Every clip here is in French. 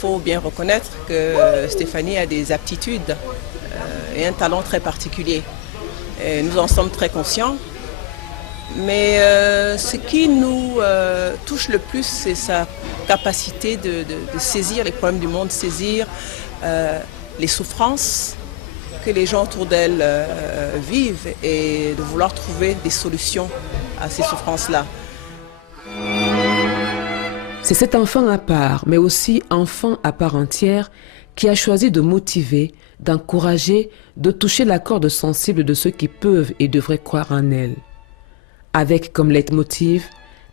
faut bien reconnaître que Stéphanie a des aptitudes et un talent très particulier. Et nous en sommes très conscients. Mais ce qui nous touche le plus, c'est sa capacité de saisir les problèmes du monde, saisir les souffrances que les gens autour d'elle vivent et de vouloir trouver des solutions à ces souffrances-là. C'est cet enfant à part, mais aussi enfant à part entière, qui a choisi de motiver, d'encourager, de toucher la corde sensible de ceux qui peuvent et devraient croire en elle. Avec comme leitmotiv,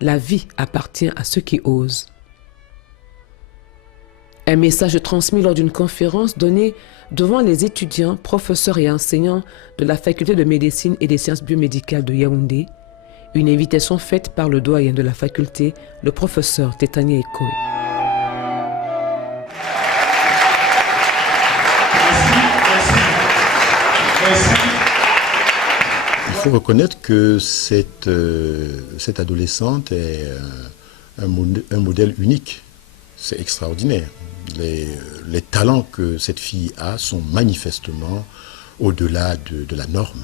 la vie appartient à ceux qui osent. Un message transmis lors d'une conférence donnée devant les étudiants, professeurs et enseignants de la faculté de médecine et des sciences biomédicales de Yaoundé. Une invitation faite par le doyen de la faculté, le professeur Tétani Ekoé. Il faut reconnaître que cette adolescente est un modèle unique. C'est extraordinaire. Les talents que cette fille a sont manifestement au-delà de la norme,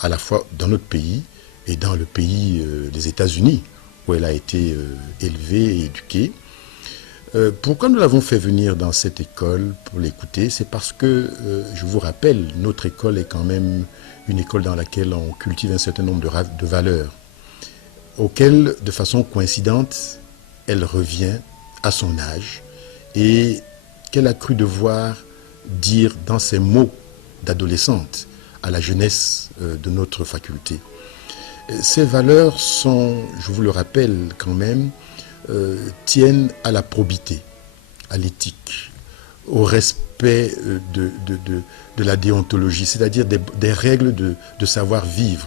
à la fois dans notre pays et dans le pays des États-Unis, où elle a été élevée et éduquée. Pourquoi nous l'avons fait venir dans cette école pour l'écouter? C'est parce que, je vous rappelle, notre école est quand même une école dans laquelle on cultive un certain nombre de valeurs, auxquelles, de façon coïncidente, elle revient à son âge et qu'elle a cru devoir dire dans ses mots d'adolescente à la jeunesse de notre faculté. Ces valeurs sont, je vous le rappelle quand même, tiennent à la probité, à l'éthique, au respect de la déontologie, c'est-à-dire des règles de savoir-vivre,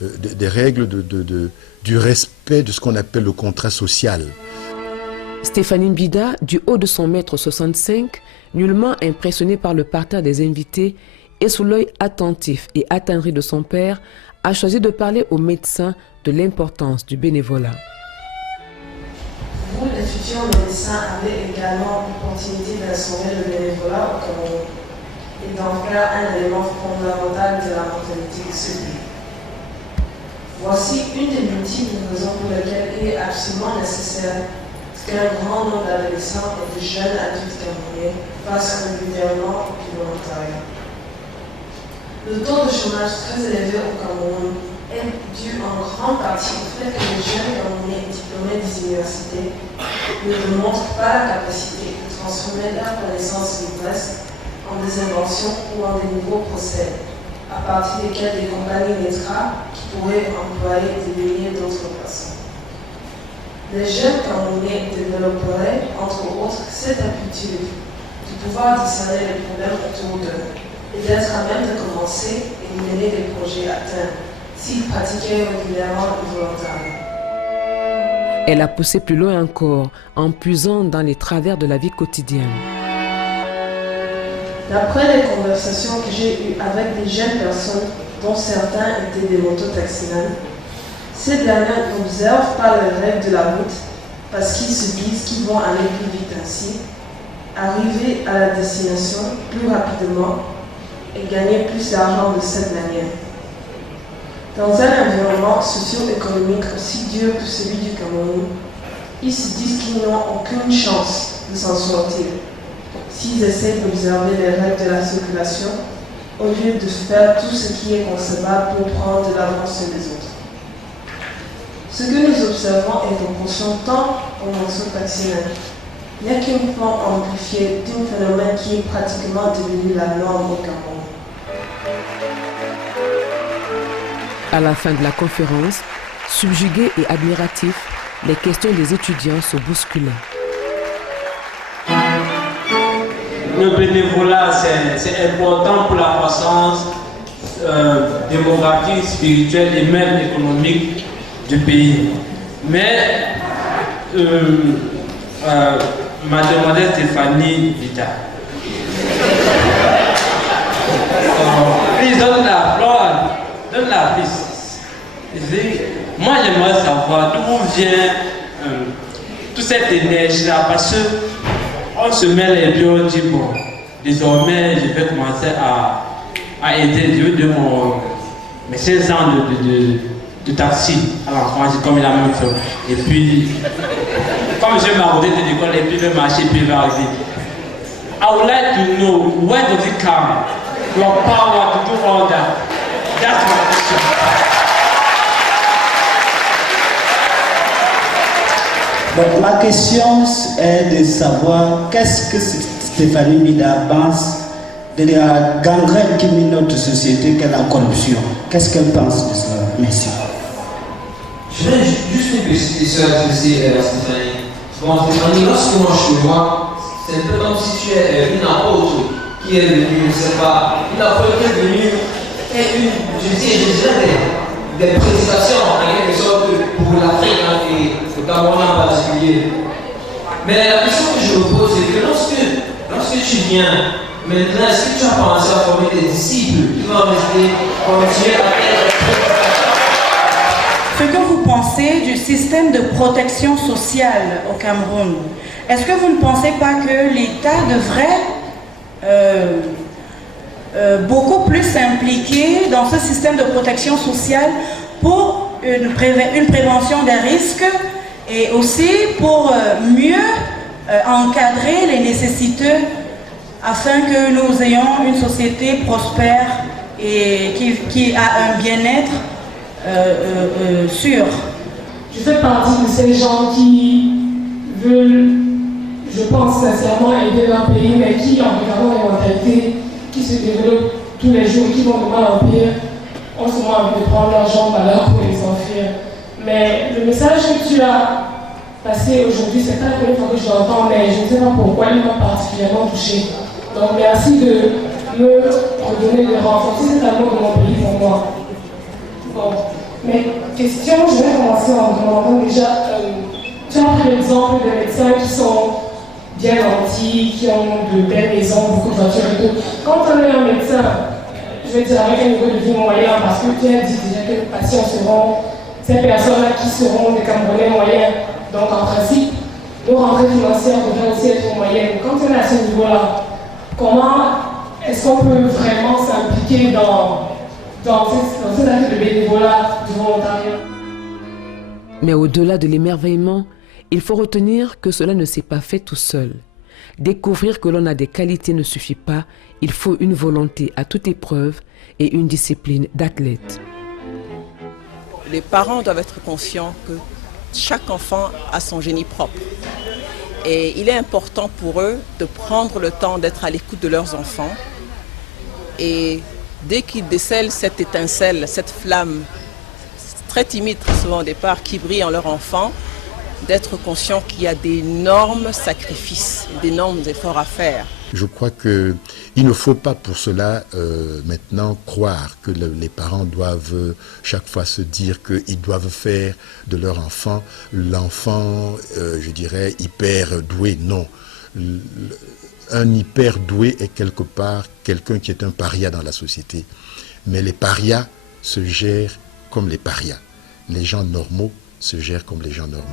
des règles du respect de ce qu'on appelle le contrat social. Stéphanie Mbida, du haut de son mètre 65, nullement impressionnée par le parterre des invités et sous l'œil attentif et attendri de son père, a choisi de parler aux médecins de l'importance du bénévolat. Vous, l'étudiant médecin, avez également l'opportunité d'instaurer le bénévolat au Cameroun et d'en faire un élément fondamental de la mentalité de ce pays. Voici une des multiples raisons pour lesquelles il est absolument nécessaire qu'un grand nombre d'adolescents et de jeunes adultes camerounais fassent régulièrement du volontariat. Le taux de chômage très élevé au Cameroun est dû en grande partie au fait que les jeunes Camerounais diplômés des universités ne démontrent pas la capacité de transformer leurs connaissances livresques en des inventions ou en des nouveaux procès, à partir desquels des compagnies naîtra qui pourraient employer des milliers d'autres personnes. Les jeunes Camerounais développeraient, entre autres, cette aptitude de pouvoir discerner les problèmes autour d'eux et d'être à même de commencer et de mener des projets à terme s'ils pratiquaient régulièrement le volontariat. Elle a poussé plus loin encore, en puisant dans les travers de la vie quotidienne. D'après les conversations que j'ai eues avec des jeunes personnes, dont certains étaient des mototaximans, ces derniers n'observent pas les règles de la route parce qu'ils se disent qu'ils vont aller plus vite ainsi, arriver à la destination plus rapidement et gagner plus d'argent de cette manière. Dans un environnement socio-économique aussi dur que celui du Cameroun, ils se disent qu'ils n'ont aucune chance de s'en sortir s'ils essaient d'observer les règles de la circulation au lieu de faire tout ce qui est concevable pour prendre de l'avance sur les autres. Ce que nous observons est proportion tant au morceau taxinal n'est qu'une forme amplifiée d'un phénomène qui est pratiquement devenu la norme au Cameroun. À la fin de la conférence, subjugués et admiratifs, les questions des étudiants se bousculaient. Le bénévolat, c'est important pour la croissance démographique, spirituelle et même économique du pays. Mais ma demoiselle Stéphanie Mbida, ils donnent la fleur, donne la piste. Moi j'aimerais savoir d'où vient toute cette énergie-là, parce que on se met les pieds, on dit bon, désormais je vais commencer à aider mes 16 ans de taxi à l'enfant, comme il a même fait. Et puis, comme je m'a rodé de l'école, et puis il va marcher, puis il va arriver. I would like to know where does it come? Your power to do all that. That's my question. Donc ma question est de savoir qu'est-ce que Stéphanie Mbida pense de la gangrène qui mine notre société, qu'est la corruption. Qu'est-ce qu'elle pense de cela? Merci. Je voudrais juste une petite question à adresser à Stéphanie. Bon, Stéphanie, lorsque moi je te vois, c'est un peu comme si tu es une apôtre qui est venue, je ne sais pas, une apôtre qui est venue faire je dirais des prédications en quelque sorte pour l'Afrique et le Cameroun en particulier. Mais la question que je me pose, c'est que lorsque tu viens, maintenant, est-ce que tu as pensé à former des disciples qui vont rester continuer à faire ce que vous pensez du système de protection sociale au Cameroun? Est-ce que vous ne pensez pas que l'État devrait beaucoup plus s'impliquer dans ce système de protection sociale pour une prévention des risques et aussi pour mieux encadrer les nécessités afin que nous ayons une société prospère et qui a un bien-être sûr? Je fais partie de ces gens qui veulent, je pense sincèrement, aider leur pays, mais qui, en regardant les mentalités qui se développent tous les jours, qui vont de mal en pire, ont souvent envie de prendre leur jambe à l'heure pour les enfuir. Mais le message que tu as passé aujourd'hui, c'est pas la première fois que je l'entends, mais je ne sais pas pourquoi il m'a particulièrement touché. Donc merci de me redonner, de renforcer cet amour de mon pays pour moi. Bon, mes questions, je vais commencer en demandant déjà, tu as pris l'exemple des médecins qui sont bien nantis, qui ont de belles maisons, beaucoup de voitures et tout. Quand on est un médecin, je vais dire avec un niveau de vie moyen, parce que tu as dit déjà que les patients seront ces personnes-là qui seront des Camerounais moyens. Donc en principe, nos rentrées financières devraient aussi être moyennes. Quand on est à ce niveau-là, comment est-ce qu'on peut vraiment s'impliquer dans cet acte de bénévolat, de volontariat? Mais au-delà de l'émerveillement, il faut retenir que cela ne s'est pas fait tout seul. Découvrir que l'on a des qualités ne suffit pas, il faut une volonté à toute épreuve et une discipline d'athlète. Les parents doivent être conscients que chaque enfant a son génie propre. Et il est important pour eux de prendre le temps d'être à l'écoute de leurs enfants. Et dès qu'ils décèlent cette étincelle, cette flamme, très timide très souvent au départ, qui brille en leur enfant, d'être conscient qu'il y a d'énormes sacrifices, d'énormes efforts à faire. Je crois qu'il ne faut pas pour cela maintenant croire que les parents doivent chaque fois se dire qu'ils doivent faire de leur enfant l'enfant, je dirais, hyper doué. Non. Un hyper doué est quelque part quelqu'un qui est un paria dans la société. Mais les parias se gèrent comme les parias. Les gens normaux se gèrent comme les gens normaux.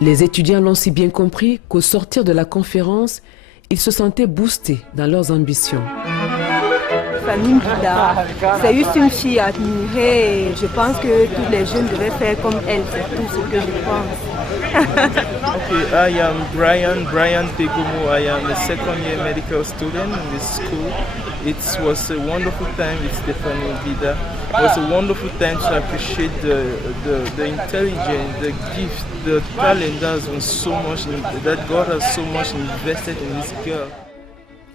Les étudiants l'ont si bien compris qu'au sortir de la conférence, ils se sentaient boostés dans leurs ambitions. Stéphanie Mbida, c'est juste une fille admirée. Je pense que tous les jeunes devaient faire comme elle, c'est tout ce que je pense. Okay, I am Brian Tegumo. I am a second year medical student in this school. It was a wonderful time with Stéphanie Mbida. It was a wonderful time to appreciate the intelligence, the gift, the talent that God has so much invested in this girl.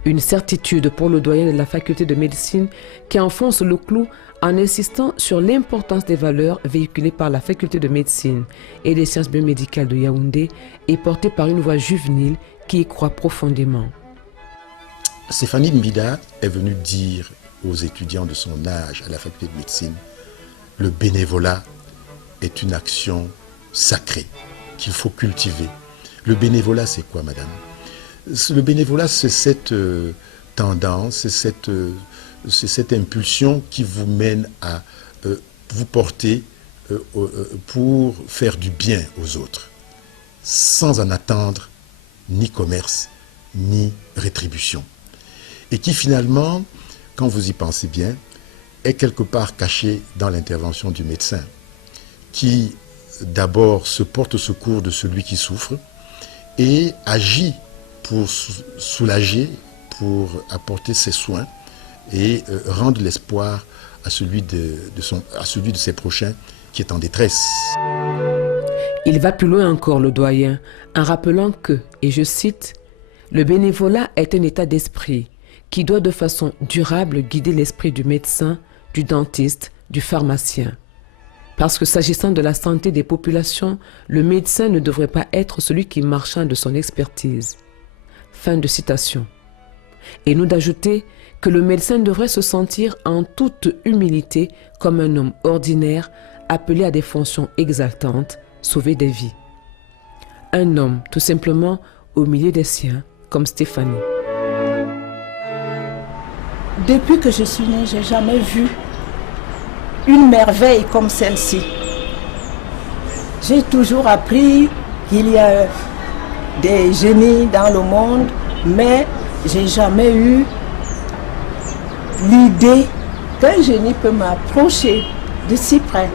Une certitude pour le doyen de la faculté de médecine qui enfonce le clou en insistant sur l'importance des valeurs véhiculées par la faculté de médecine et des sciences biomédicales de Yaoundé et portées par une voix juvénile qui y croit profondément. Stéphanie Mbida est venue dire aux étudiants de son âge à la faculté de médecine, le bénévolat est une action sacrée qu'il faut cultiver. Le bénévolat, c'est quoi, madame? Le bénévolat, c'est cette tendance, c'est cette impulsion qui vous mène à vous porter pour faire du bien aux autres, sans en attendre ni commerce, ni rétribution. Et qui finalement, quand vous y pensez bien, est quelque part caché dans l'intervention du médecin, qui d'abord se porte au secours de celui qui souffre et agit pour soulager, pour apporter ses soins et rendre l'espoir à celui de ses prochains qui est en détresse. Il va plus loin encore, le doyen, en rappelant que, et je cite, « Le bénévolat est un état d'esprit qui doit de façon durable guider l'esprit du médecin, du dentiste, du pharmacien. Parce que s'agissant de la santé des populations, le médecin ne devrait pas être celui qui marchande de son expertise. » Fin de citation. Et nous d'ajouter que le médecin devrait se sentir en toute humilité comme un homme ordinaire appelé à des fonctions exaltantes, sauver des vies. Un homme, tout simplement, au milieu des siens, comme Stéphanie. Depuis que je suis née, je n'ai jamais vu une merveille comme celle-ci. J'ai toujours appris qu'il y a des génies dans le monde, mais je n'ai jamais eu l'idée qu'un génie peut m'approcher de si près.